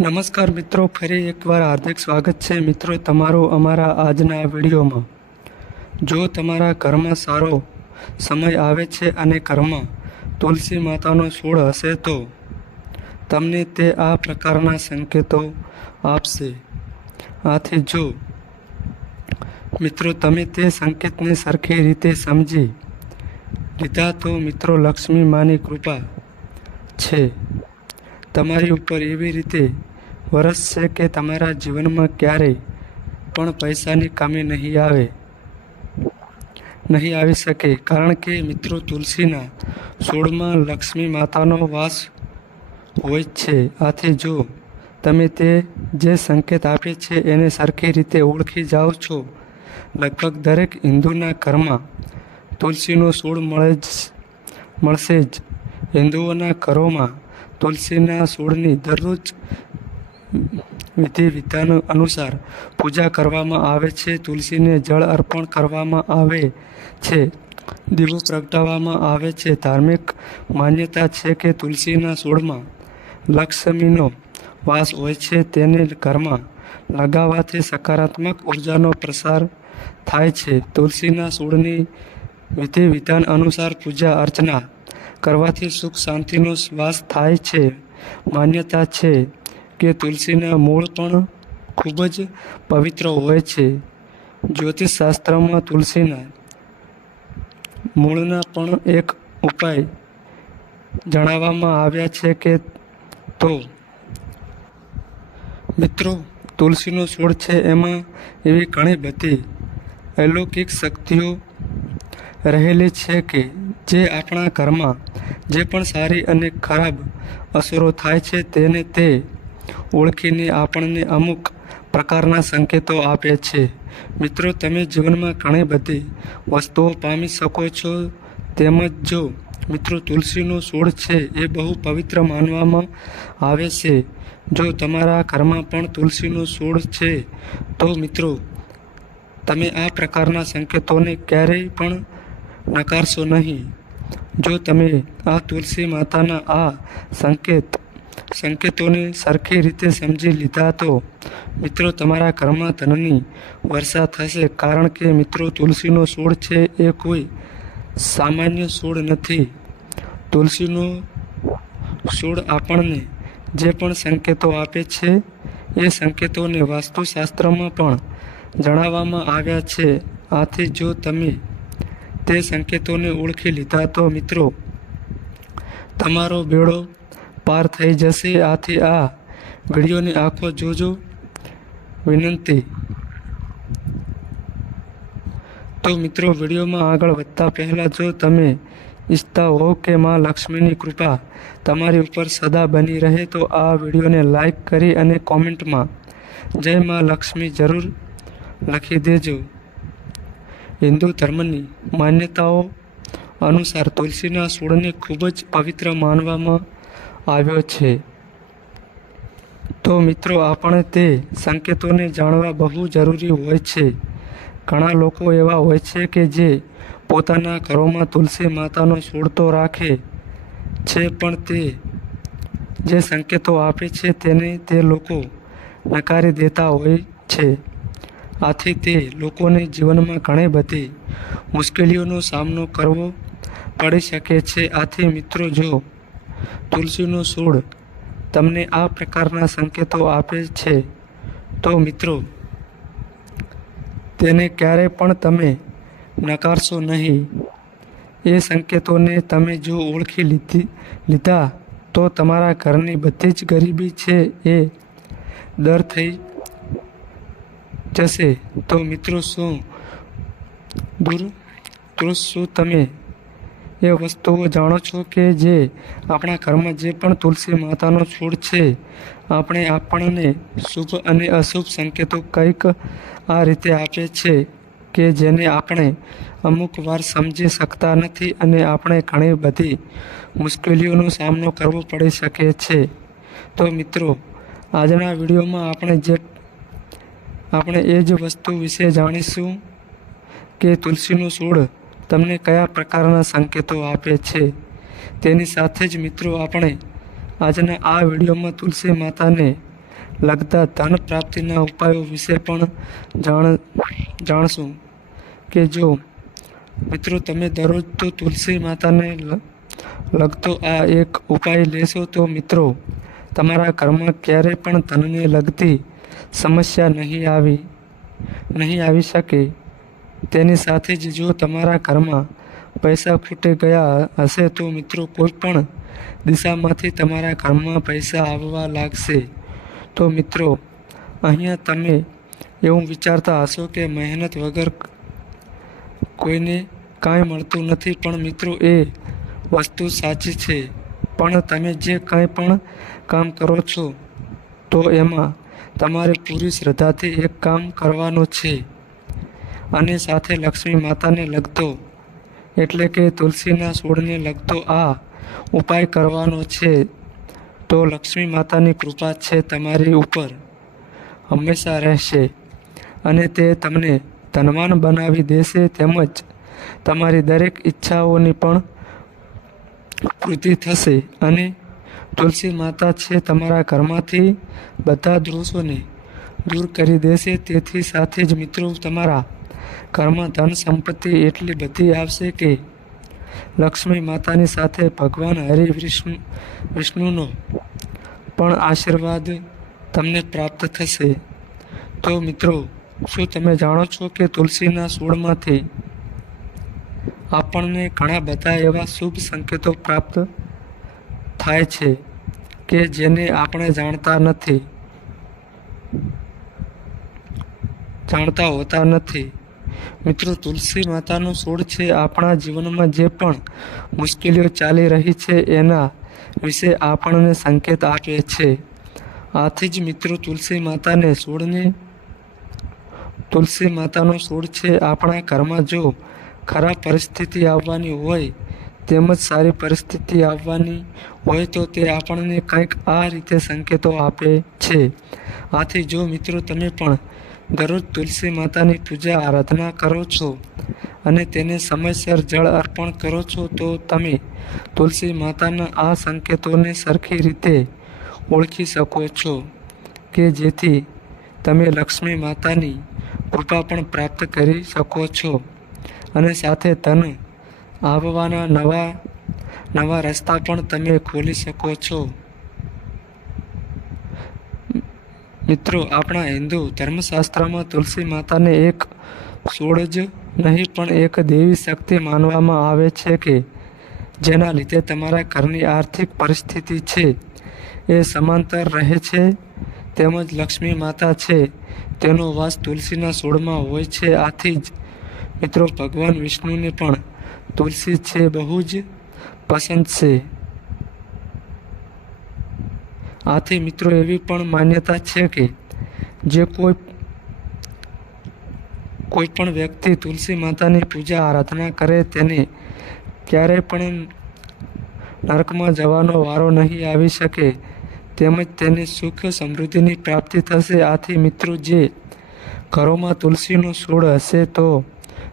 નમસ્કાર મિત્રો, ફરી એકવાર હાર્દિક સ્વાગત છે. મિત્રો, તમારું અમારા આજના વિડીયોમાં. જો તમારા ઘરમાં સારો સમય આવે છે અને ઘરમાં તુલસી માતાનો છોડ હશે તો તમને તે આ પ્રકારના સંકેતો આપશે. આથી જો મિત્રો, તમે તે સંકેતને સરખી રીતે સમજી લીધા તો મિત્રો, લક્ષ્મી માની કૃપા છે. તમારી ઉપર એવી રીતે વરસશે કે તમારા જીવનમાં ક્યારેય પણ પૈસાની કમી નહીં આવે, નહીં આવી શકે. કારણ કે મિત્રો, તુલસીના છોડમાં લક્ષ્મી માતાનો વાસ હોય છે. આથી જો તમે તે જે સંકેત આપે છે એને સરખી રીતે ઓળખી જાઓ છો, લગભગ દરેક હિન્દુના ઘરમાં તુલસીનો છોડ મળે જ, મળશે જ. હિન્દુઓના ઘરોમાં તુલસીના છોડની દરરોજ વિધિ વિધાન અનુસાર પૂજા કરવામાં આવે છે. તુલસીને જળ અર્પણ કરવામાં આવે છે. દીવો પ્રગટાવવામાં આવે છે. ધાર્મિક માન્યતા છે કે તુલસીના છોડમાં લક્ષ્મીનો વાસ હોય છે. તેને ઘરમાં લગાવવાથી સકારાત્મક ઉર્જાનો પ્રસાર થાય છે. તુલસીના છોડની વિધિ વિધાન અનુસાર પૂજા અર્ચના કરવાથી સુખ શાંતિનો શ્વાસ થાય છે. માન્યતા છે કે તુલસીના મૂળ પણ ખૂબ જ પવિત્ર હોય છે. જ્યોતિષ શાસ્ત્રમાં તુલસીના મૂળના પણ એક ઉપાય જણાવવામાં આવ્યા છે કે તો, મિત્રો, તુલસીનો છોડ છે એમાં એવી ઘણી બધી અલૌકિક શક્તિઓ રહેલી છે કે જે આપણા ઘરમાં જે પણ સારી અને ખરાબ અસરો થાય છે તેને તે ઓળખીને આપણને અમુક પ્રકારના સંકેતો આપે છે. મિત્રો, તમે જીવનમાં ઘણી બધી વસ્તુઓ પામી શકો છો. તેમજ જો મિત્રો, તુલસીનો છોડ છે એ બહુ પવિત્ર માનવામાં આવે છે. જો તમારા ઘરમાં પણ તુલસીનો છોડ છે, તો મિત્રો, તમે આ પ્રકારના સંકેતોને ક્યારેય પણ નકારશો નહીં. જો તમે આ તુલસી માતાના આ સંકેત, સંકેતોને સરખી રીતે સમજી લીધા તો મિત્રો તમારા ઘરમાં ધનની વર્ષા થશે. કારણ કે મિત્રો, તુલસીનો છોડ છે એ કોઈ સામાન્ય છોડ નથી. તુલસીનો છોડ આપણને જે પણ સંકેતો આપે છે, એ સંકેતોને વાસ્તુશાસ્ત્રમાં પણ જણાવવામાં આવ્યા છે. આથી જો તમે તે સંકેતોને ઓળખી લીધા તો મિત્રો, તમારો બેડો પાર થઈ જશે. આથી આ વિડીયોની આંખો જોજો. વિનંતી. તો મિત્રો, વિડીયોમાં આગળ વધતા પહેલાં જો તમે ઈચ્છતા હો કે માં લક્ષ્મીની કૃપા તમારી ઉપર સદા બની રહે, તો આ વિડીયોને લાઈક કરી અને કોમેન્ટમાં જય માં લક્ષ્મી જરૂર લખી દેજો. હિન્દુ ધર્મની માન્યતાઓ અનુસાર તુલસીના છોડને ખૂબ જ પવિત્ર માનવામાં આવ્યો છે. તો મિત્રો, આપણે તે સંકેતોને જાણવા બહુ જરૂરી હોય છે. ઘણા લોકો એવા હોય છે કે જે પોતાના ઘરોમાં તુલસી માતાનો છોડ તો રાખે છે, પણ તે જે સંકેતો આપે છે તેને તે લોકો નકારી દેતા હોય છે. આથી તે લોકોને જીવનમાં ઘણી બધી મુશ્કેલીઓનો સામનો કરવો પડી શકે છે. આથી મિત્રો જો તુલસીનો છોડ તમને આ પ્રકારના સંકેતો આપે છે, તો મિત્રો તેને ક્યારે પણ તમે નકારશો નહીં. એ સંકેતોને તમે જો ઓળખી લીધી, લીધા, તો તમારા ઘરની બધી જ ગરીબી છે એ દર થઈ જશે. તો મિત્રો શું? દૂર શું તમે એ વસ્તુઓ જાણો છો કે જે આપણા ઘરમાં જે પણ તુલસી માતાનો છોડ છે, આપણે આપણને શુભ અને અશુભ સંકેતો કંઈક આ રીતે આપે છે કે જેને આપણે અમુક વાર સમજી શકતા નથી અને આપણે ઘણી બધી મુશ્કેલીઓનો સામનો કરવો પડી શકે છે. તો મિત્રો, આજના વિડીયોમાં આપણે જે આપણે એ જ વસ્તુ વિશે જાણીશું કે તુલસીનું છોડ તમને કયા પ્રકારના સંકેતો આપે છે. તેની સાથે જ મિત્રો આપણે આજના આ વિડીયોમાં તુલસી માતાને લગતા ધન પ્રાપ્તિના ઉપાયો વિશે પણ જાણ, જાણશું કે જો મિત્રો તમે દરરોજ તો તુલસી માતાને લગતો આ એક ઉપાય લેશો તો મિત્રો તમારા ઘરમાં ક્યારેય પણ ધનને લગતી સમસ્યા નહીં આવી નહીં આવી શકે. તેની સાથે જ જો તમારા ઘરમાં પૈસા ખૂટી ગયા હશે તો મિત્રો કોઈ પણ દિશામાંથી તમારા ઘરમાં પૈસા આવવા લાગશે. તો મિત્રો, અહીંયા તમે એવું વિચારતા હશો કે મહેનત વગર કોઈને કાંઈ મળતું નથી, પણ મિત્રો એ વસ્તુ સાચી છે. પણ તમે જે કાંઈ પણ કામ કરો છો, તો એમાં તમારે પૂરી શ્રદ્ધાથી એક કામ કરવાનું છે. અને સાથે લક્ષ્મી માતાને લગતો, એટલે કે તુલસીના છોડને લગતો આ ઉપાય કરવાનો છે. તો લક્ષ્મી માતાની કૃપા છે તમારી ઉપર. હંમેશા રહેશે. અને તે તમને ધનવાન બનાવી દેશે તેમજ તમારી દરેક ઈચ્છાઓની પણ પૂર્તિ થશે અને તુલસી માતા છે તમારા ઘરમાંથી બધા દોષોને દૂર કરી દેશે, તેથી સાથે જ મિત્રો તમારા ઘરમાં ધન સંપત્તિ એટલી બધી આવશે કે લક્ષ્મી માતાની સાથે ભગવાન હરિ વિષ્ણુ, વિષ્ણુનો પણ આશીર્વાદ તમને પ્રાપ્ત થશે. તો મિત્રો, શું તમે જાણો છો કે તુલસીના છોડમાંથી આપણને ઘણા બધા એવા શુભ સંકેતો પ્રાપ્ત થાય છે કે જેને આપણે જાણતા નથી, જાણતા હોતા નથી. મિત્રો, તુલસી માતાનું છોડ છે આપણા જીવનમાં જે પણ મુશ્કેલીઓ ચાલી રહી છે એના વિશે આપણને સંકેત આપે છે. આથી જ મિત્રો, તુલસી માતાને છોડને તુલસી માતાનો છોડ છે આપણા ઘરમાં જો ખરાબ પરિસ્થિતિ આવવાની હોય તેમજ સારી પરિસ્થિતિ આવવાની હોય તો તે આપણને કંઈક આ રીતે સંકેતો આપે છે. આથી જો મિત્રો તમે પણ દરરોજ તુલસી માતાની પૂજા આરાધના કરો છો અને તેને સમયસર જળ અર્પણ કરો છો તો તમે તુલસી માતાના આ સંકેતોને સરખી રીતે ઓળખી શકો છો કે જેથી તમે લક્ષ્મી માતાની કૃપા પણ પ્રાપ્ત કરી શકો છો અને સાથે ધન આવવાના નવા નવા રસ્તા પણ તમે ખોલી શકો છો. મિત્રો, આપણા હિન્દુ ધર્મશાસ્ત્રમાં તુલસી માતાને એક સોળ જ નહીં, પણ એક દેવી શક્તિ માનવામાં આવે છે કે જેના લીધે તમારા ઘરની આર્થિક પરિસ્થિતિ છે એ સમાંતર રહે છે. તેમજ લક્ષ્મી માતા છે, તેનો વાસ તુલસીના સોળમાં હોય છે. આથી જ મિત્રો, ભગવાન વિષ્ણુને પણ તુલસી છે બહુ જ પસંદ છે આથી મિત્રો એવી પણ માન્યતા છે કે જે કોઈ કોઈ પણ વ્યક્તિ તુલસી માતાની પૂજા આરાધના કરે તેને ક્યારેય પણ નરકમાં જવાનો વારો નહીં આવી શકે તેમજ તેને સુખ સમૃદ્ધિની પ્રાપ્તિ થશે આથી મિત્રો જે ઘરોમાં તુલસીનો છોડ હશે તો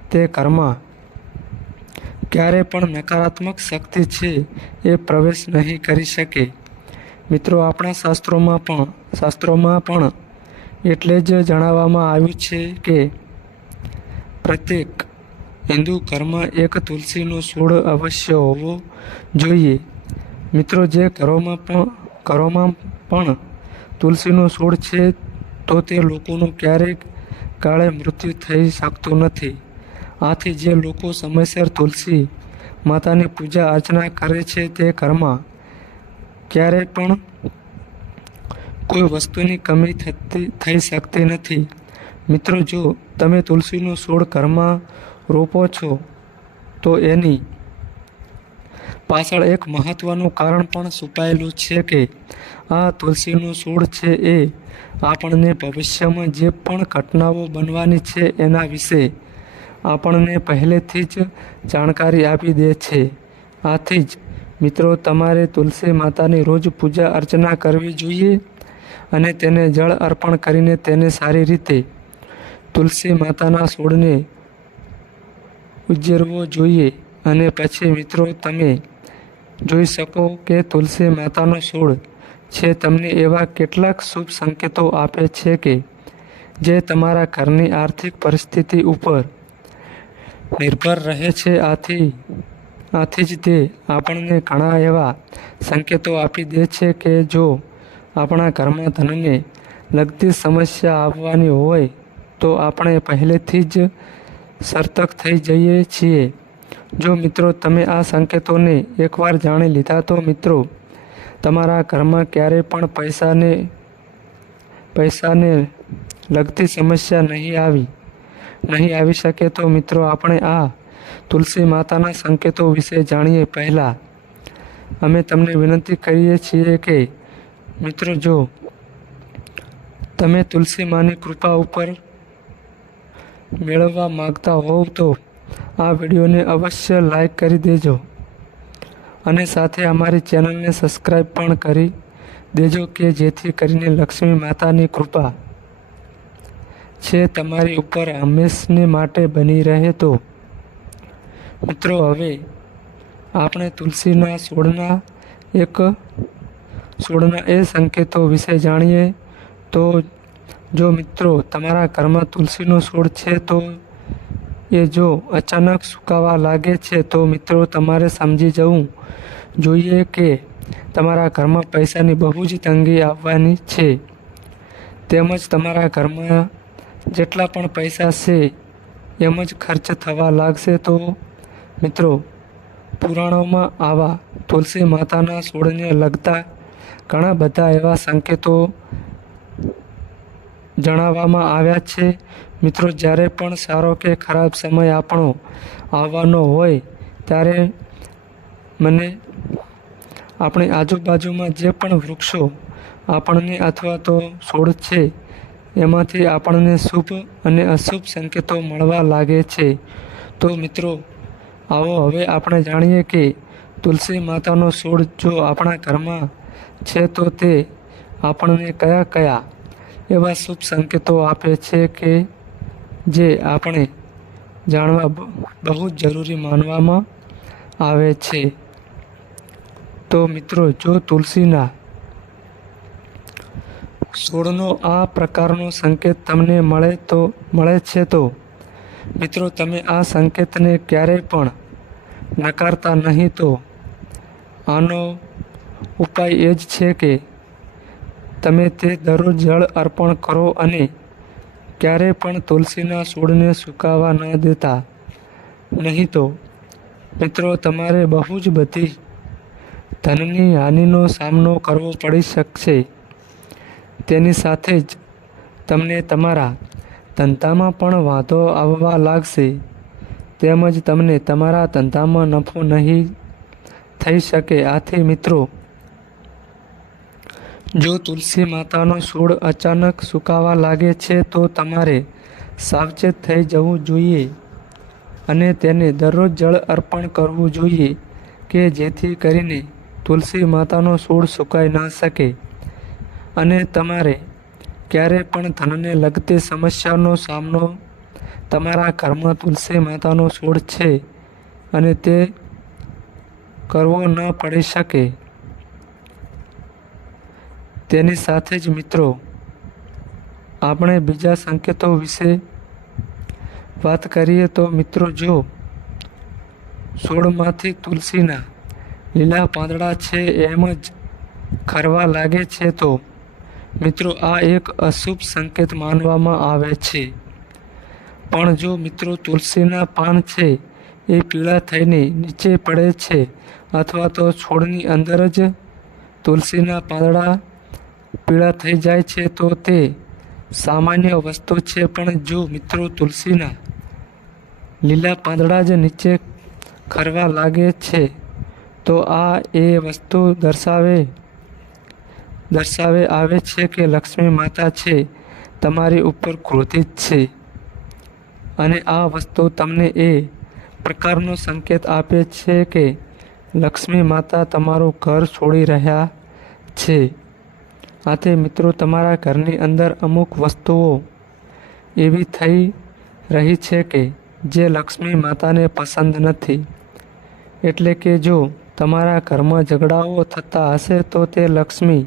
તે ઘરમાં ક્યારે પણ નકારાત્મક શક્તિ છે એ પ્રવેશ નહીં કરી શકે. મિત્રો, આપણા શાસ્ત્રોમાં પણ શાસ્ત્રોમાં પણ એટલે જ જણાવવામાં આવ્યું છે કે પ્રત્યેક હિન્દુ ઘરમાં એક તુલસીનો છોડ અવશ્ય હોવો જોઈએ. મિત્રો, જે ઘરોમાં પણ ઘરોમાં પણ તુલસીનો છોડ છે, તો તે લોકોનું ક્યારેક કાળે મૃત્યુ થઈ શકતું નથી. આથી જે લોકો સમયસર તુલસી માતાની પૂજા, અર્ચના કરે છે તે ઘરમાં ક્યારેય પણ કોઈ વસ્તુની કમી થતી, થઈ શકતી નથી. મિત્રો, જો તમે તુલસીનો છોડ ઘરમાં રોપો છો, તો એની પાછળ એક મહત્વનું કારણ પણ છુપાયેલું છે કે આ તુલસીનું છોડ છે એ આપણને ભવિષ્યમાં જે પણ ઘટનાઓ બનવાની છે એના વિશે આપણને પહેલેથી જ જાણકારી આપી દે છે. આથી જ, મિત્રો, તમારે તુલસી માતાની રોજ પૂજા અર્ચના કરવી જોઈએ અને તેને જળ અર્પણ કરીને તેને સારી રીતે તુલસી માતાના છોડને ઉજ્જરવો જોઈએ. અને પછી, મિત્રો, તમે જોઈ શકો કે તુલસી માતાનો છોડ છે તમને એવા કેટલાક શુભ સંકેતો આપે છે કે જે તમારા ઘરની આર્થિક પરિસ્થિતિ ઉપર નિર્ભર રહે છે આથી આથી જ તે આપણને ઘણા એવા સંકેતો આપી દે છે કે જો આપણા ઘરમાં ધનને લગતી સમસ્યા આવવાની હોય તો આપણે પહેલેથી જ સર્તક થઈ જઈએ છીએ. જો મિત્રો, તમે આ સંકેતોને એકવાર જાણી લીધા તો મિત્રો, તમારા ઘરમાં ક્યારેય પણ પૈસાને પૈસાને લગતી સમસ્યા નહીં આવી. નહીં આવી શકે તો મિત્રો આપણે આ તુલસી માતાના સંકેતો વિશે જાણીએ પહેલાં. અમે તમને વિનંતી કરીએ છીએ કે, મિત્રો જો તમે તુલસી માની કૃપા ઉપર મેળવવા માગતા હોવ તો આ વિડીયોને અવશ્ય લાઈક કરી દેજો અને સાથે અમારી ચેનલને સબસ્ક્રાઈબ પણ કરી દેજો કે જેથી કરીને લક્ષ્મી માતાની કૃપા. છે તમારી ઉપર હંમેશને માટે બની રહે તો. મિત્રો, હવે આપણે તુલસીના છોડના એક છોડના એ સંકેતો વિશે જાણીએ. તો જો મિત્રો, તમારા ઘરમાં તુલસીનો છોડ છે તો એ જો અચાનક સુકાવા લાગે છે તો મિત્રો, તમારે સમજી જવું જોઈએ કે તમારા ઘરમાં પૈસાની બહુ જ તંગી આવવાની છે. તેમજ તમારા ઘરમાં જેટલા પણ પૈસા છે, એમ જ ખર્ચ થવા લાગશે તો મિત્રો, પુરાણોમાં આવા તુલસી માતાના છોડને લગતા ઘણા બધા એવા સંકેતો જણાવવામાં આવ્યા છે. મિત્રો, જ્યારે પણ સારો કે ખરાબ સમય આપણો આવવાનો હોય, ત્યારે મને આપણી આજુબાજુમાં જે પણ વૃક્ષો આપણને અથવા તો છોડ છે એમાંથી આપણને શુભ અને અશુભ સંકેતો મળવા લાગે છે. તો મિત્રો, આવો હવે આપણે જાણીએ કે તુલસી માતાનો છોડ જો આપણા ઘરમાં છે તો તે આપણને કયા કયા એવા શુભ સંકેતો આપે છે કે જે આપણે જાણવા બહુ જ જરૂરી માનવામાં આવે છે? તો મિત્રો, જો તુલસીના છોડનો આ પ્રકારનો સંકેત તમને મળે તો, મળે છે તો. મિત્રો, તમે આ સંકેતને ક્યારેય પણ નકારતા નહીં તો. આનો ઉપાય એ જ છે કે તમે તે દરરોજ જળ અર્પણ કરો અને ક્યારેય પણ તુલસીના છોડને સુકાવા ન દેતા નહીં તો. મિત્રો, તમારે બહુ જ બધી ધનની હાનિનો સામનો કરવો પડી શકશે. તેની સાથે જ તમને તમારા ધંધામાં પણ વાંધો આવવા લાગશે. તેમજ તમને તમારા ધંધામાં નફો નહીં થઈ શકે. આથી મિત્રો, જો તુલસી માતાનો છોડ અચાનક સુકાવા લાગે છે, તો તમારે સાવચેત થઈ જવું જોઈએ અને તેને દરરોજ જળ અર્પણ કરવું જોઈએ કે જેથી કરીને તુલસી માતાનો છોડ સુકાઈ ન શકે. અને તમારે ક્યારે પણ ધનને લગતી સમસ્યાનો સામનો તમારા ઘરમાં તુલસી માતાનો છોડ છે અને તે કરવો ન પડી શકે. તેની સાથે જ મિત્રો, આપણે બીજા સંકેતો વિશે વાત કરીએ તો મિત્રો જો છોડમાંથી તુલસીના લીલા પાંદડા છે એમ જ ખરવા લાગે છે તો મિત્રો, આ એક અશુભ સંકેત માનવામાં આવે છે. પણ જો મિત્રો તુલસીના પાન છે, એ પીળા થઈને નીચે પડે છે અથવા તો છોડની અંદર જ તુલસીના પાંદડા પીળા થઈ જાય છે, તો તે સામાન્ય વસ્તુ છે. પણ જો મિત્રો તુલસીના લીલા પાંદડા જ નીચે ખરવા લાગે છે, તો આ એ વસ્તુ દર્શાવે દર્શાવે આવે છે કે લક્ષ્મી માતા છે, તમારી ઉપર ક્રોધિત છે. અને આ વસ્તુ તમને એ પ્રકારનો સંકેત આપે છે કે લક્ષ્મી માતા તમારું ઘર છોડી રહ્યા છે. આથી મિત્રો, તમારા ઘરની અંદર અમુક વસ્તુઓ એવી થઈ રહી છે કે જે લક્ષ્મી માતાને પસંદ નથી. એટલે કે જો તમારા ઘરમાં ઝઘડાઓ થતા હશે તો તે લક્ષ્મી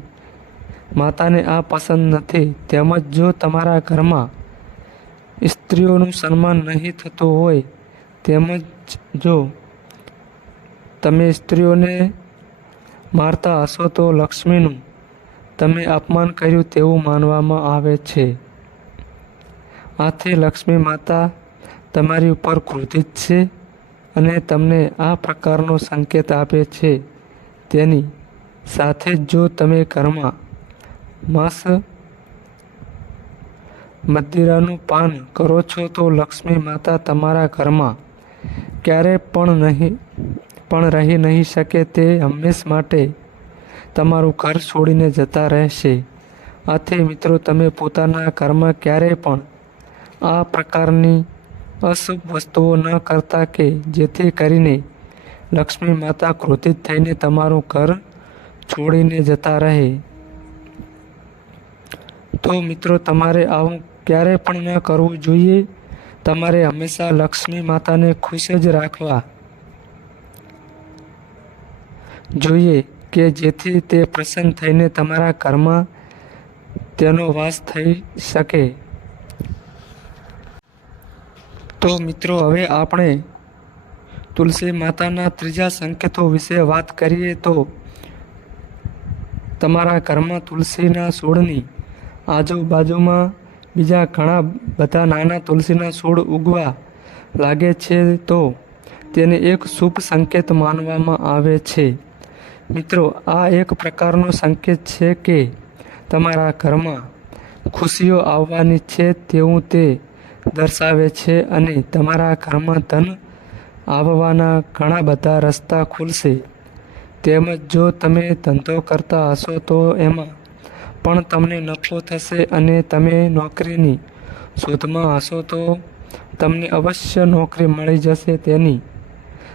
માતાને આ પસંદ નથી. તેમજ જો તમારા ઘરમાં સ્ત્રીઓનું સન્માન નહીં થતું હોય, તેમજ જો તમે સ્ત્રીઓને મારતા હશો તો લક્ષ્મીનું તમે અપમાન કર્યું તેવું માનવામાં આવે છે. આથી લક્ષ્મી માતા તમારી ઉપર ક્રોધિત છે અને તમને આ પ્રકારનો સંકેત આપે છે. તેની સાથે જ જો તમે ઘરમાં માંસ મદિરાનું પાન કરો છો તો લક્ષ્મી માતા તમારા ઘરમાં ક્યારે પણ નહીં, પણ રહી નહીં શકે તે હંમેશ માટે તમારું ઘર છોડીને જતા રહેશે. આથી મિત્રો, તમે પોતાના ઘરમાં ક્યારેય પણ આ પ્રકારની અશુભ વસ્તુઓ ન કરતા કે જેથી કરીને લક્ષ્મી માતા ક્રોધિત થઈને તમારું ઘર છોડીને જતા રહે. તો મિત્રો, તમારે આવું ક્યારે પણ ન કરવું જોઈએ. તમારે હંમેશા લક્ષ્મી માતાને ખુશ જ રાખવા જોઈએ કે જેથી તે પ્રસન્ન થઈને તમારા ઘરમાં તેનો વાસ થઈ શકે. તો મિત્રો, હવે આપણે તુલસી માતાના ત્રીજા સંકેતો વિશે વાત કરીએ તો તમારા ઘરમાં તુલસીના છોડની આજુબાજુમાં બીજા ઘણા બધા નાના તુલસીના છોડ ઉગવા લાગે છે તો તેને એક શુભ સંકેત માનવામાં આવે છે. મિત્રો, આ એક પ્રકારનો સંકેત છે કે તમારા ઘરમાં ખુશીઓ આવવાની છે તેવું તે દર્શાવે છે અને તમારા ઘરમાં ધન આવવાના ઘણા બધા રસ્તા ખુલશે. તેમજ જો તમે ધંધો કરતા હશો તો એમાં પણ તમને નફો થશે અને તમે નોકરીની શોધમાં હશો તો તમને અવશ્ય નોકરી મળી જશે તેની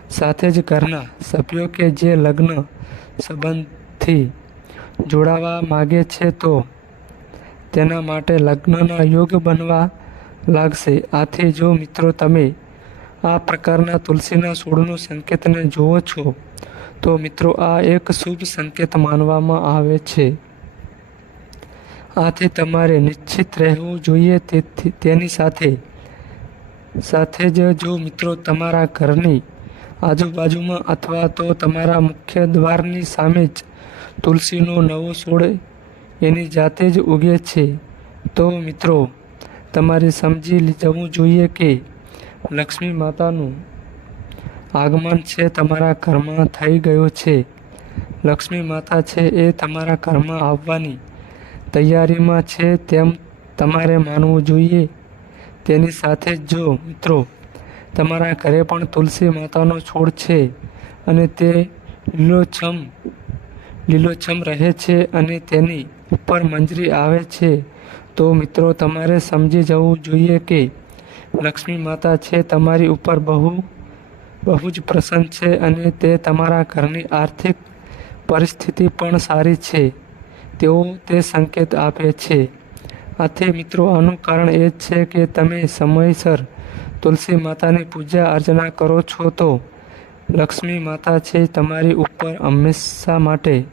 સાથે જ ઘરના સભ્યો કે જે લગ્ન સંબંધથી જોડાવા માગે છે તો તેના માટે લગ્નના યોગ બનવા લાગશે. આથી જો મિત્રો તમે આ પ્રકારના તુલસીના છોડનું સંકેતને જુઓ છો, તો મિત્રો આ એક શુભ સંકેત માનવામાં આવે છે. આથી તમારે નિશ્ચિત રહેવું જોઈએ તેથી તેની સાથે. સાથે જ જો મિત્રો તમારા ઘરની આજુબાજુમાં અથવા તો તમારા મુખ્ય દ્વારની સામે જ તુલસીનો નવો છોડ એની જાતે જ ઉગે છે, તો મિત્રો તમારે સમજી જવું જોઈએ કે લક્ષ્મી માતાનું આગમન છે તમારા ઘરમાં થઈ ગયું છે. લક્ષ્મી માતા છે એ તમારા ઘરમાં આવવાની તૈયારીમાં છે તેમ તમારે માનવું જોઈએ. તેની સાથે જ જો, મિત્રો, તમારા ઘરે પણ તુલસી માતાનો છોડ છે અને તે લીલોછમ લીલોછમ રહે છે અને તેની ઉપર મંજરી આવે છે, તો મિત્રો, તમારે સમજી જવું જોઈએ કે લક્ષ્મી માતા છે તમારી ઉપર બહુ બહુ જ પ્રસન્ન છે અને તે તમારા ઘરની આર્થિક પરિસ્થિતિ પણ સારી છે. તેવો તે સંકેત આપે છે. આથી મિત્રો, આનું કારણ એ છે કે તમે સમયસર તુલસી માતાની પૂજા અર્ચના કરો છો તો લક્ષ્મી માતા છે તમારી ઉપર હંમેશા માટે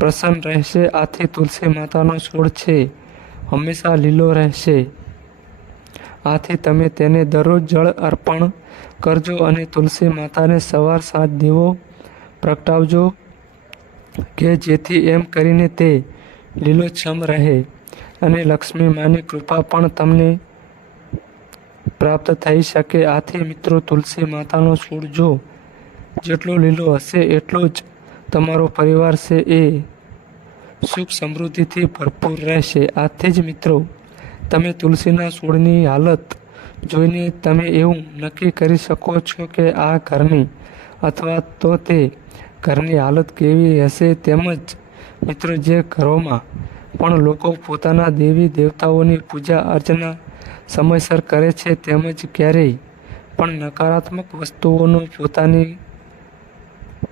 પ્રસન્ન રહેશે. આથી તુલસી માતાનો છોડ છે, હંમેશા લીલો રહેશે. આથી તમે તેને દરરોજ જળ અર્પણ કરજો અને તુલસી માતાને સવાર સાંજ દીવો પ્રગટાવજો. કે જેથી એમ કરીને તે લીલોછમ રહે અને લક્ષ્મી માની કૃપા પણ તમને પ્રાપ્ત થઈ શકે. આથી મિત્રો, તુલસી માતાનો છોડ જો જેટલો લીલો હશે, એટલો જ તમારો પરિવાર છે એ સુખ સમૃદ્ધિથી ભરપૂર રહેશે. આથી જ મિત્રો, તમે તુલસીના છોડની હાલત જોઈને તમે એવું નક્કી કરી શકો છો કે આ ઘરની અથવા તો તે ઘરની હાલત કેવી હશે તેમજ મિત્રો જે ઘરોમાં પણ લોકો પોતાના દેવી દેવતાઓની પૂજા અર્ચના સમયસર કરે છે તેમજ ક્યારેય પણ નકારાત્મક વસ્તુઓનો પોતાની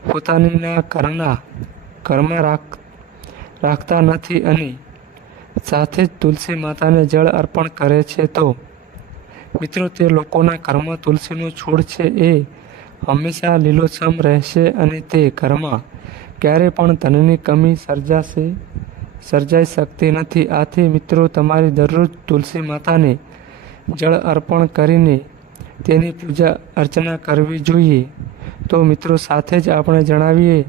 પોતાનીના ઘરના ઘરમાં રાખ રાખતા નથી અને સાથે જ તુલસી માતાને જળ અર્પણ કરે છે તો મિત્રો તે લોકોના ઘરમાં તુલસીનો છોડ છે એ હંમેશા લીલોછમ રહેશે અને તે ઘરમાં ક્યારે પણ ધનની કમી સર્જાશે, સર્જાઈ શકતી નથી. આથી મિત્રો, તમારે દરરોજ તુલસી માતાને જળ અર્પણ કરીને તેની પૂજા અર્ચના કરવી જોઈએ. તો મિત્રો, સાથે જ આપણે જણાવીએ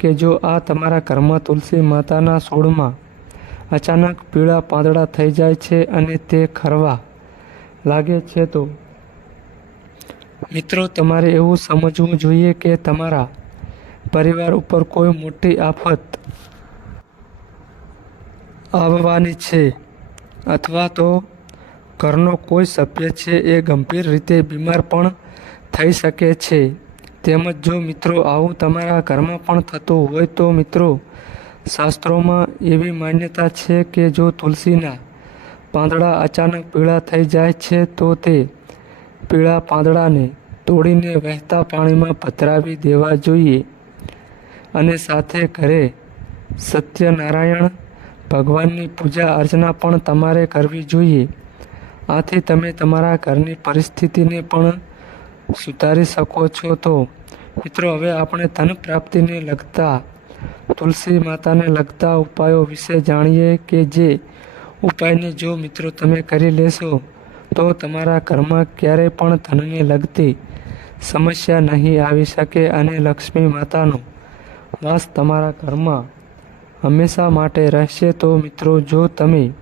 કે જો આ તમારા ઘરમાં તુલસી માતાના છોડમાં અચાનક પીળા પાંદડા થઈ જાય છે અને તે ખરવા લાગે છે, તો મિત્રો, તમારે એવું સમજવું જોઈએ કે તમારા પરિવાર ઉપર કોઈ મોટી આફત આવવાની છે અથવા તો ઘરનો કોઈ સભ્ય છે એ ગંભીર રીતે બીમાર પણ થઈ શકે છે. તેમજ જો મિત્રો, આવું તમારા ઘરમાં પણ થતું હોય તો મિત્રો, શાસ્ત્રોમાં એવી માન્યતા છે કે જો તુલસીના પાંદડા અચાનક પીળા થઈ જાય છે તો તે પીળા પાંદડાને તોડીને વહેતા પાણીમાં પધરાવી દેવા જોઈએ અને સાથે ઘરે સત્યનારાયણ ભગવાનની પૂજા અર્ચના પણ તમારે કરવી જોઈએ. આથી તમે તમારા ઘરની પરિસ્થિતિને પણ સુધારી શકો છો તો. મિત્રો, હવે આપણે ધન પ્રાપ્તિને લગતા, તુલસી માતાને લગતા ઉપાયો વિશે જાણીએ કે જે ઉપાયને જો મિત્રો તમે કરી લેશો તો તમારા ઘરમાં ક્યારેય પણ ધનને લગતી સમસ્યા નહીં આવી શકે અને લક્ષ્મી માતાનો વાસ તમારા ઘરમાં હંમેશા માટે રહેશે તો મિત્રો જો તમે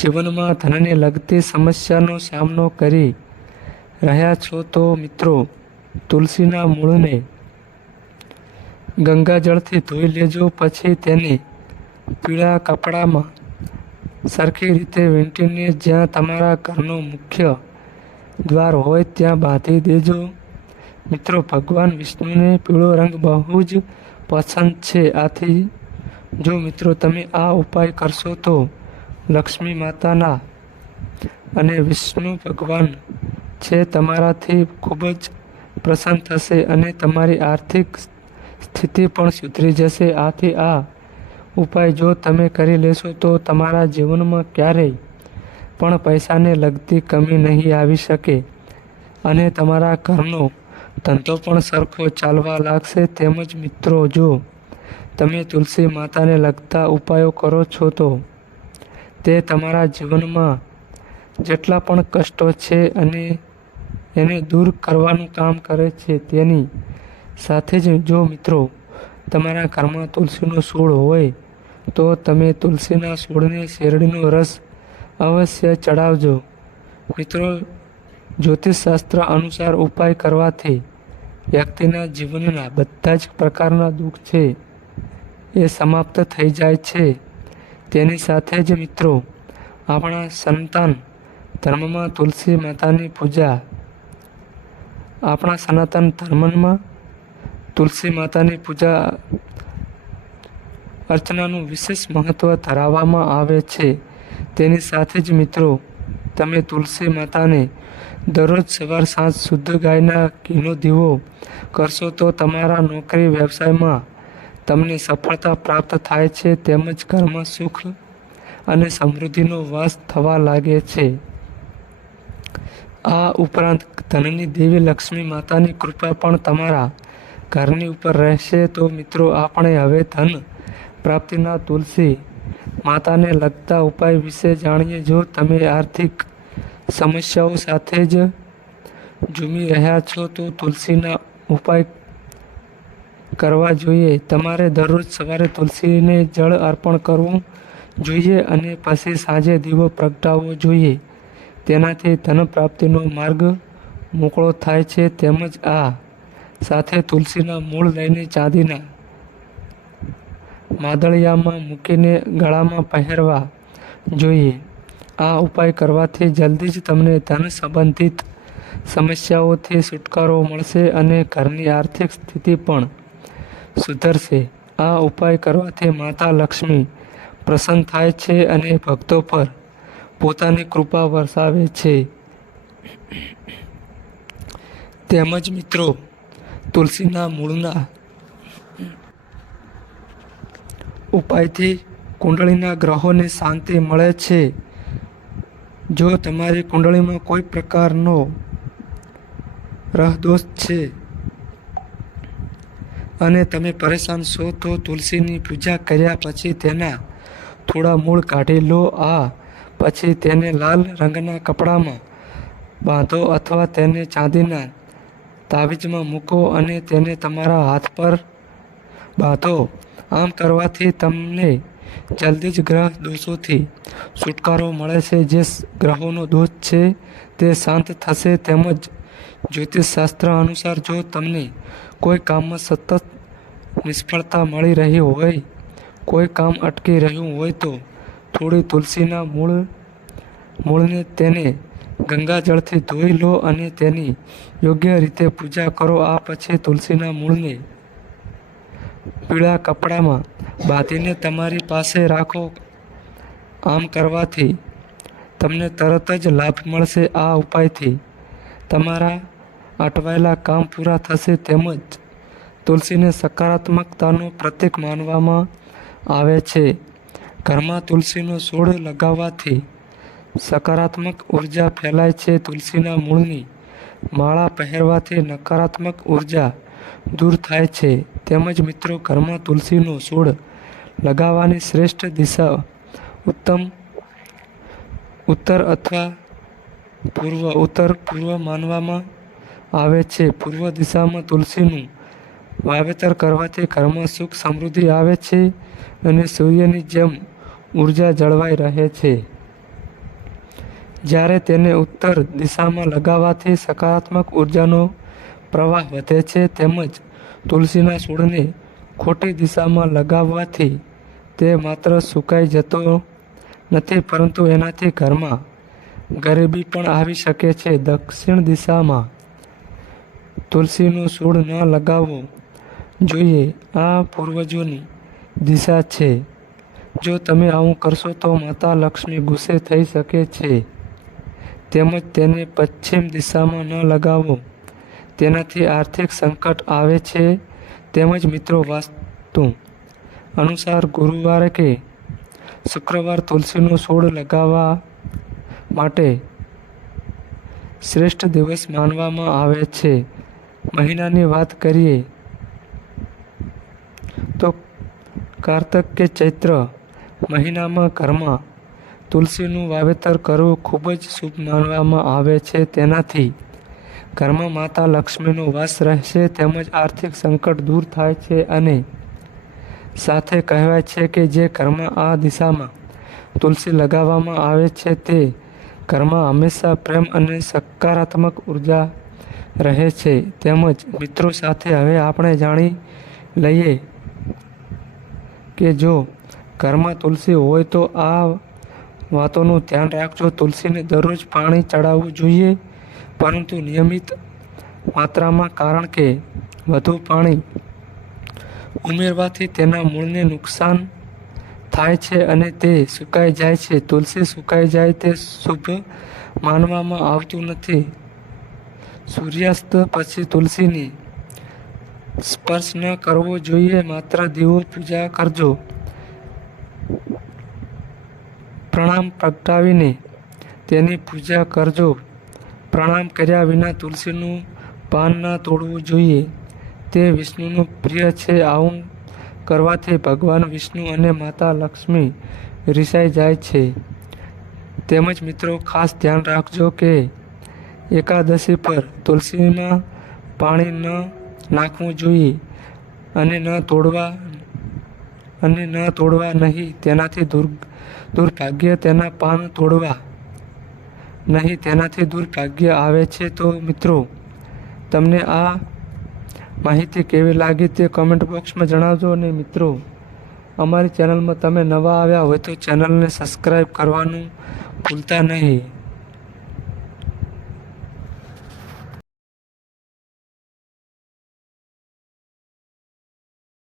જીવનમાં ધનને લગતી સમસ્યાનો સામનો કરી રહ્યા છો તો મિત્રો તુલસીના મૂળને ગંગાજળથી ધોઈ લેજો, પછી તેને પીળા કપડામાં સરખી રીતે વીંટીને જ્યાં તમારા ઘરનો મુખ્ય દ્વાર હોય ત્યાં બાંધી દેજો. મિત્રો, ભગવાન વિષ્ણુને પીળો રંગ બહુ જ પસંદ છે. આથી જો મિત્રો, તમે આ ઉપાય કરશો તો લક્ષ્મી માતાના અને વિષ્ણુ ભગવાન છે તમારાથી ખૂબ જ પ્રસન્ન થશે અને તમારી આર્થિક સ્થિતિ પણ સુધરી જશે. આથી આ ઉપાય જો તમે કરી લેશો તો તમારા જીવનમાં ક્યારેય પણ પૈસાને લગતી કમી નહીં આવી શકે અને તમારા ઘરનો ધંધો પણ સરખો ચાલવા લાગશે. તેમજ મિત્રો, જો તમે તુલસી માતાને લગતા ઉપાયો કરો છો તો તે તમારા જીવનમાં જેટલા પણ કષ્ટો છે અને એને દૂર કરવાનું કામ કરે છે તેની સાથે જ જો મિત્રો, તમારા ઘરમાં તુલસીનો છોડ હોય તો તમે તુલસીના છોડને શેરડીનો રસ અવશ્ય ચડાવજો. મિત્રો, જ્યોતિષશાસ્ત્ર અનુસાર ઉપાય કરવાથી વ્યક્તિના જીવનના બધા જ પ્રકારના દુઃખ છે, એ સમાપ્ત થઈ જાય છે. તેની સાથે જ મિત્રો, આપણા સંતાન ધર્મમાં તુલસી માતાની પૂજા. આપણા સનાતન ધર્મમાં તુલસી માતાની પૂજા અર્ચનાનું વિશેષ મહત્ત્વ ધરાવવામાં આવે છે. તેની સાથે જ મિત્રો, તમે તુલસી માતાને દરરોજ સવાર સાંજ શુદ્ધ ગાયના ઘીનો દીવો કરશો તો તમારા નોકરી વ્યવસાયમાં તમને સફળતા પ્રાપ્ત થાય છે તેમજ ઘરમાં સુખ અને સમૃદ્ધિનો વાસ થવા લાગે છે. આ ઉપરાંત ધનની દેવી લક્ષ્મી માતાની કૃપા પણ તમારા ઘરની ઉપર રહેશે તો મિત્રો, આપણે હવે ધન પ્રાપ્તિના તુલસી માતાને લગતા ઉપાય વિશે જાણીએ જો તમે આર્થિક સમસ્યાઓ સાથે જ ઝૂમી રહ્યા છો તો તુલસીના ઉપાય કરવા જોઈએ. તમારે દરરોજ સવારે તુલસીને જળ અર્પણ કરવું જોઈએ અને પછી સાંજે દીવો પ્રગટાવવો જોઈએ. તેનાથી ધન પ્રાપ્તિનો માર્ગ મોકળો થાય છે. તેમજ આ સાથે તુલસીના મૂળ લઈને ચાંદીના માદળિયામાં મૂકીને ગળામાં પહેરવા જોઈએ. આ ઉપાય કરવાથી જલ્દી જ તમને ધન સંબંધિત સમસ્યાઓથી છુટકારો મળશે અને ઘરની આર્થિક સ્થિતિ પણ સુધરશે. આ ઉપાય કરવાથી માતા લક્ષ્મી પ્રસન્ન થાય છે અને ભક્તો પર પોતાની કૃપા વરસાવે છે. તેમજ મિત્રો, તુલસીના મૂળના ઉપાયથી કુંડળીના ગ્રહોને શાંતિ મળે છે. જો તમારી કુંડળીમાં કોઈ પ્રકારનો રહદોષ છે અને તમે પરેશાન છો, તો તુલસીની પૂજા કર્યા પછી તેના થોડા મૂળ કાઢી લો. આ પછી તેને લાલ રંગના કપડામાં બાંધો અથવા તેને ચાંદીના તાવીજમાં મૂકો અને તેને તમારા હાથ પર બાંધો. આમ કરવાથી તમને જલ્દી જ ગ્રહ દોષોથી છુટકારો મળે છે. જે ગ્રહોનો દોષ છે તે શાંત થશે તેમજ જ્યોતિષશાસ્ત્ર અનુસાર જો તમને કોઈ કામમાં સતત નિષ્ફળતા મળી રહી હોય, કોઈ કામ અટકી રહ્યું હોય તો થોડી તુલસીના મૂળ, મૂળને તેને ગંગાજળથી ધોઈ લો અને તેની યોગ્ય રીતે પૂજા કરો. આ પછી તુલસીના મૂળને પીળા કપડામાં બાંધીને તમારી પાસે રાખો. આમ કરવાથી તમને તરત જ લાભ મળશે આ ઉપાયથી. તમારા અટવાયેલા કામ પૂરા થશે તેમજ તુલસીને સકારાત્મકતાનું પ્રતીક માનવામાં આવે છે. ઘરમાં તુલસીનો છોડ લગાવવાથી સકારાત્મક ઊર્જા ફેલાય છે. તુલસીના મૂળની માળા પહેરવાથી નકારાત્મક ઊર્જા દૂર થાય છે. તેમજ મિત્રો, ઘરમાં તુલસીનો છોડ લગાવવાની શ્રેષ્ઠ દિશા ઉત્તમ ઉત્તર અથવા પૂર્વ, ઉત્તર પૂર્વ માનવામાં આવે છે. પૂર્વ દિશામાં તુલસીનું વાવેતર કરવાથી ઘરમાં સુખ સમૃદ્ધિ આવે છે અને સૂર્યની જેમ ઊર્જા જળવાઈ રહે છે. જ્યારે તેને ઉત્તર દિશામાં લગાવવાથી સકારાત્મક ઉર્જાનો પ્રવાહ વધે છે તેમજ તુલસીના છોડને ખોટી દિશામાં લગાવવાથી તે માત્ર સુકાઈ જતો નથી, પરંતુ એનાથી ઘરમાં ગરીબી પણ આવી શકે છે. દક્ષિણ દિશામાં તુલસીનું છોડ ન લગાવવું જોઈએ, આ પૂર્વજોની દિશા છે. જો તમે આવું કરશો તો માતા લક્ષ્મી ગુસ્સે થઈ શકે છે. તેમજ તેને પશ્ચિમ દિશામાં ન લગાવવો તેનાથી આર્થિક સંકટ આવે છે. તેમજ મિત્રો, વાસ્તુ. અનુસાર ગુરુવારે કે શુક્રવાર તુલસીનો છોડ લગાવવા માટે શ્રેષ્ઠ દિવસ માનવામાં આવે છે. મહિનાની વાત કરીએ તો કારતક કે ચૈત્ર મહિનામાં ઘરમાં તુલસીનું વાવેતર કરવું ખૂબ જ શુભ માનવામાં આવે છે. તેનાથી ઘરમાં માતા લક્ષ્મીનો વાસ રહેશે, તેમજ આર્થિક સંકટ દૂર થાય છે અને સાથે કહેવાય છે કે જે ઘરમાં આ દિશામાં તુલસી લગાવવામાં આવે છે તે ઘરમાં હંમેશા પ્રેમ અને સકારાત્મક ઊર્જા રહે છે. તેમજ મિત્રો સાથે હવે આપણે જાણી લઈએ કે જો ઘરમાં તુલસી હોય તો આ વાતોનું ધ્યાન રાખજો. તુલસીને દરરોજ પાણી ચડાવવું જોઈએ. પરંતુ નિયમિત માત્રામાં, કારણ કે વધુ પાણી ઉમેરવાથી તેના મૂળને નુકસાન થાય છે અને તે સુકાઈ જાય છે. તુલસી સુકાઈ જાય તે શુભ માનવામાં આવતું નથી. સૂર્યાસ્ત પછી તુલસીની સ્પર્શ ન કરવો જોઈએ, માત્ર દીવો પૂજા કરજો. પ્રણામ પ્રગટાવીને તેની પૂજા કરજો. પ્રણામ કર્યા વિના તુલસીનું પાન ન તોડવું જોઈએ. તે વિષ્ણુનું પ્રિય છે, આવું કરવાથી ભગવાન વિષ્ણુ અને માતા લક્ષ્મી રિસાઈ જાય છે. તેમજ મિત્રો, ખાસ ધ્યાન રાખજો કે એકાદશી પર તુલસીમાં પાણી ન નાખવું જોઈએ અને ન તોડવા, અને ન તોડવા નહીં. તેનાથી દુર દુર્ભાગ્ય તેના પાન તોડવા. નહીં, તેનાથી દુર્ભાગ્ય આવે છે તો મિત્રો, તમને આ માહિતી કેવી લાગી તે કમેન્ટ બોક્સમાં જણાવજો અને મિત્રો, અમારી ચેનલમાં તમે નવા આવ્યા હોય તો ચેનલને સબસ્ક્રાઈબ કરવાનું ભૂલતા નહીં.